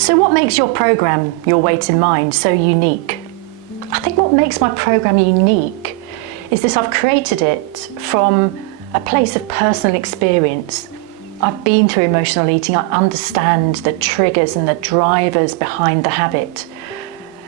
So what makes your program, Your Weight in Mind, so unique? I think what makes my program unique is this: I've created it from a place of personal experience. I've been through emotional eating. I understand the triggers and the drivers behind the habit.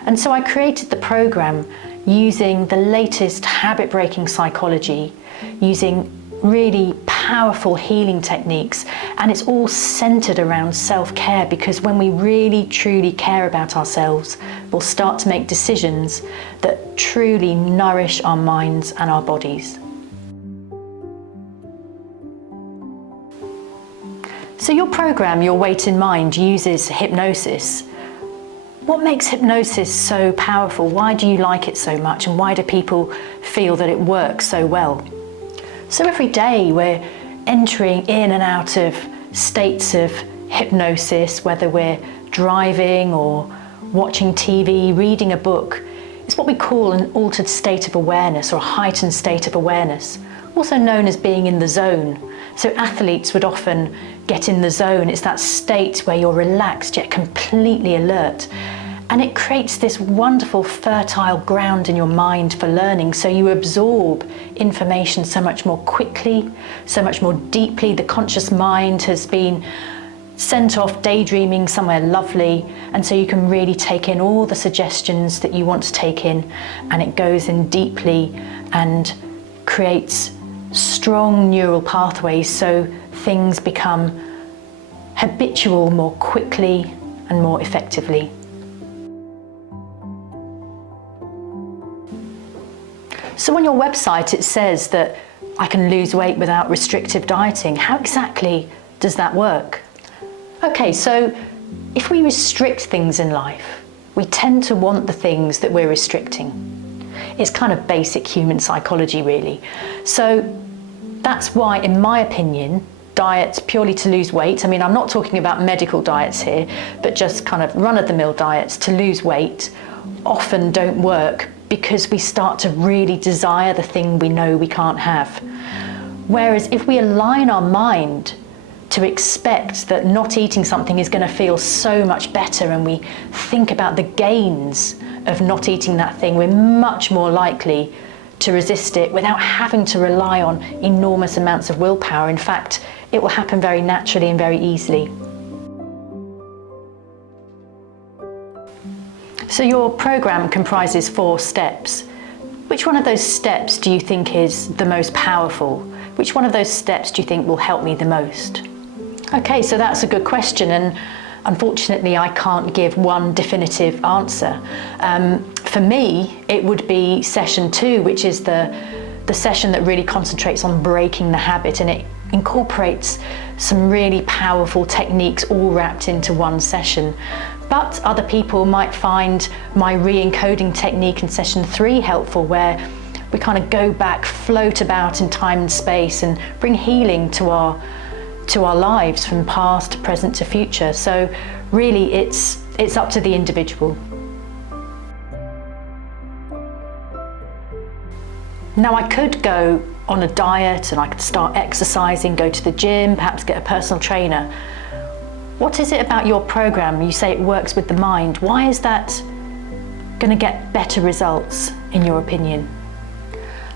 And so I created the program using the latest habit-breaking psychology, using really powerful healing techniques, and it's all centered around self-care, because when we really truly care about ourselves, we'll start to make decisions that truly nourish our minds and our bodies. So your program, Your Weight in Mind, uses hypnosis. What makes hypnosis so powerful? Why do you like it so much, and why do people feel that it works so well? So every day we're entering in and out of states of hypnosis, whether we're driving or watching TV, reading a book. It's what we call an altered state of awareness, or a heightened state of awareness, also known as being in the zone. So athletes would often get in the zone. It's that state where you're relaxed yet completely alert. And it creates this wonderful fertile ground in your mind for learning, so you absorb information so much more quickly, so much more deeply. The conscious mind has been sent off daydreaming somewhere lovely, and so you can really take in all the suggestions that you want to take in, and it goes in deeply and creates strong neural pathways, so things become habitual more quickly and more effectively. So on your website it says that I can lose weight without restrictive dieting. How exactly does that work? Okay, so if we restrict things in life, we tend to want the things that we're restricting. It's kind of basic human psychology, really. So that's why, in my opinion, diets purely to lose weight, I mean, I'm not talking about medical diets here, but just kind of run-of-the-mill diets to lose weight, often don't work, because we start to really desire the thing we know we can't have. Whereas if we align our mind to expect that not eating something is going to feel so much better, and we think about the gains of not eating that thing, we're much more likely to resist it without having to rely on enormous amounts of willpower. In fact, it will happen very naturally and very easily. So your program comprises 4 steps. Which one of those steps do you think is the most powerful? Which one of those steps do you think will help me the most? Okay, so that's a good question, and unfortunately I can't give one definitive answer. For me, it would be session 2, which is the session that really concentrates on breaking the habit, and it incorporates some really powerful techniques all wrapped into one session. But other people might find my re-encoding technique in session 3 helpful, where we kind of go back, float about in time and space, and bring healing to our lives from past to present to future. So really it's up to the individual. Now, I could go on a diet and I could start exercising, go to the gym, perhaps get a personal trainer. What is it about your program? You say it works with the mind. Why is that going to get better results, in your opinion?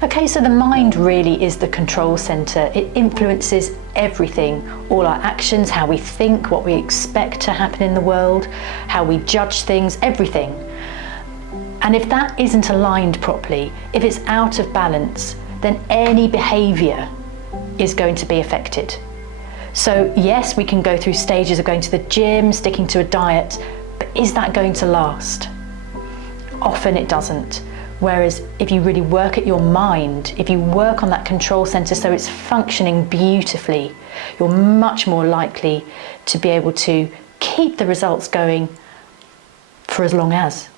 Okay, so the mind really is the control center. It influences everything, all our actions, how we think, what we expect to happen in the world, how we judge things, everything. And if that isn't aligned properly, if it's out of balance, then any behavior is going to be affected. So yes, we can go through stages of going to the gym, sticking to a diet, but is that going to last? Often it doesn't. Whereas if you really work at your mind, if you work on that control center so it's functioning beautifully, you're much more likely to be able to keep the results going for as long as.